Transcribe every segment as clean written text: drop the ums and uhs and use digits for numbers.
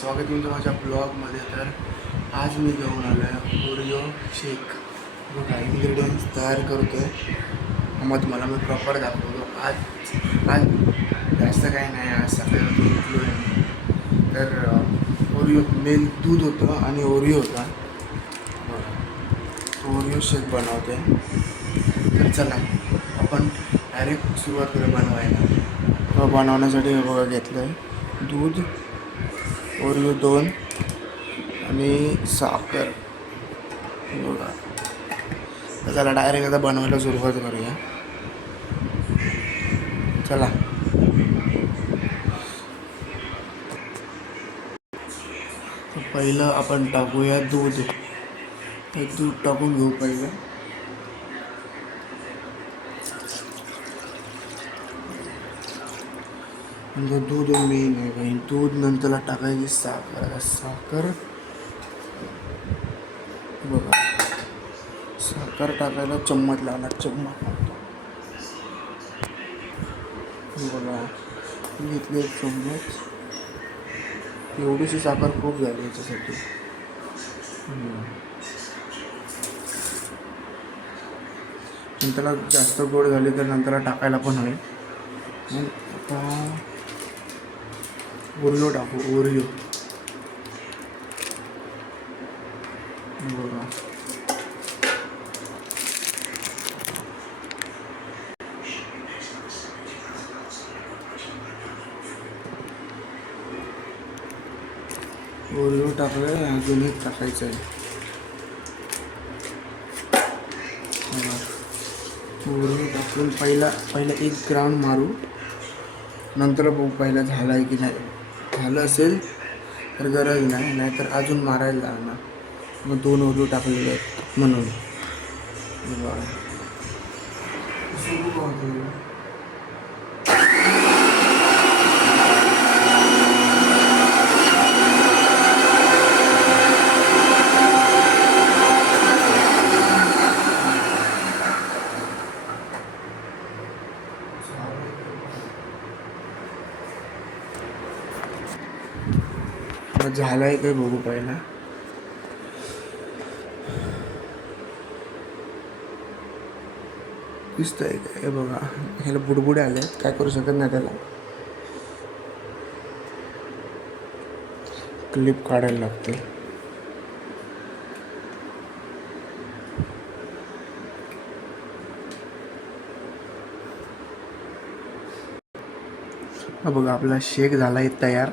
स्वागत आहे तुमचं माझ्या ब्लॉगमध्ये. तर आज मी घेऊन आलो आहे ओरिओ शेक. बघा इन्ग्रेडियंट्स तयार करतो आहे, मग तुम्हाला मी प्रॉपर दाखवतो. आज जास्त काही नाही, आज सकाळी उठलो आहे मी. तर ओरिओ मिल्क दूध होतं आणि ओरिओ होता. ओरिओ शेक बनवते. तर चला आपण डायरेक्ट सुरुवात करू बनवायला. बनवण्यासाठी हे बघा घेतलं आहे दूध, ओरिओ 2 आणि साखर. बघा तर चला डायरेक्ट आता बनवायला सुरुवात करूया. चला पहिलं आपण टाकूया दूध. दूध टाकून घेऊ पहिलं. म्हणजे दूध मेन आहे काही. दूध नंतरला टाकायची साखर. साखर बघा, साखर टाकायला चम्मच लागणार. चम्मच बघा घेतली एक चम्मच. एवढीशी साखर खूप झाली याच्यासाठी. नंतरला जास्त गोड झाली तर नंतरला टाकायला पण होईल. मग आता ओरिओ टाकू. ओरिओ बघा ओरिओ टाकलं. अजून एक टाकायचं आहे. ओरिओ टाकून पहिला एक ग्राउंड मारू. नंतर बघू पहिला झाला आहे की नाही. झालं असेल तर गरज नाही, नाहीतर अजून मारायला लागणार. मग 2 ओरिओ टाकलेले आहेत म्हणून. झालं आहे काय बघू पहिला. दिसतं आहे काय बघा. ह्याला बुडबुडे आले आहेत, काय करू शकत नाही त्याला. क्लिप काढायला लागते. बघा आपला शेक झाला आहे तयार.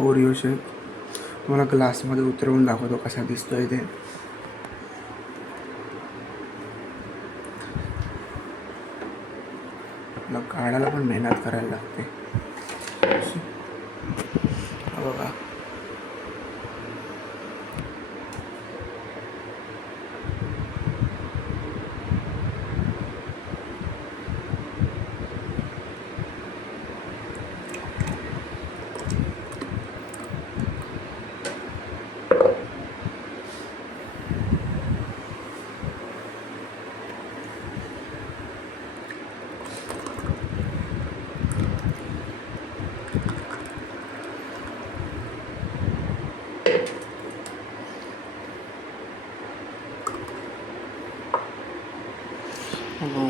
ओरिओ शेक मला ग्लासमध्ये उतरवून दाखवतो कसा दिसतोय ते. मला काढायला पण मेहनत करायला लागते. बघा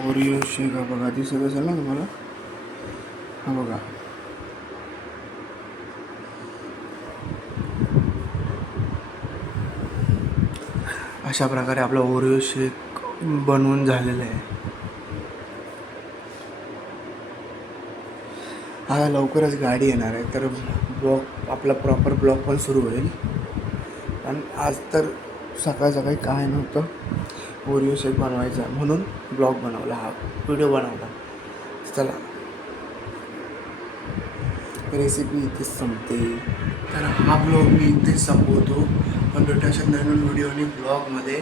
ओरिओ शेक हा बघा दिसत असेल ना तुम्हाला. हा बघा अशा प्रकारे आपला ओरिओ शेक बनवून झालेला आहे. आता लवकरच गाडी येणार आहे, तर ब्लॉग आपला प्रॉपर ब्लॉग पण सुरू होईल. आणि आज तर सकाळी काय नव्हतं, ओरिओ शेक बनवायचा म्हणून ब्लॉग बनवला, हा व्हिडिओ बनवला. चला रेसिपी इथेच संपते. तर हा ब्लॉग मी इथेच संपवतो. पण भेटू अशा नवीन व्हिडिओ आणि ब्लॉगमध्ये.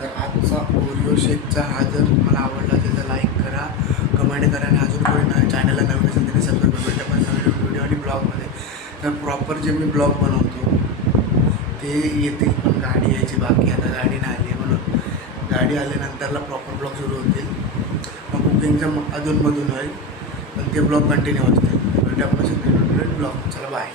तर आजचा ओरिओ शेकचा हा जर तुम्हाला आवडला असेल तर लाईक करा, कमेंट करा. आणि अजून कोणी चॅनलला नवीन असेल त्याने सबस्क्राईब करा. भेटू पण नवीन व्हिडिओ आणि ब्लॉगमध्ये. तर प्रॉपर जे मी ब्लॉग बनवतो ते येतील, पण गाडी यायची बाकी. आता गाडी नाही आली म्हणून. गाडी आल्यानंतरला प्रॉपर ब्लॉग सुरू होतील. मग कुकिंगचं अधूनमधून होईल, पण ते ब्लॉग कंटिन्यू असतील. भेटू आपण ब्लॉग. चला बाय.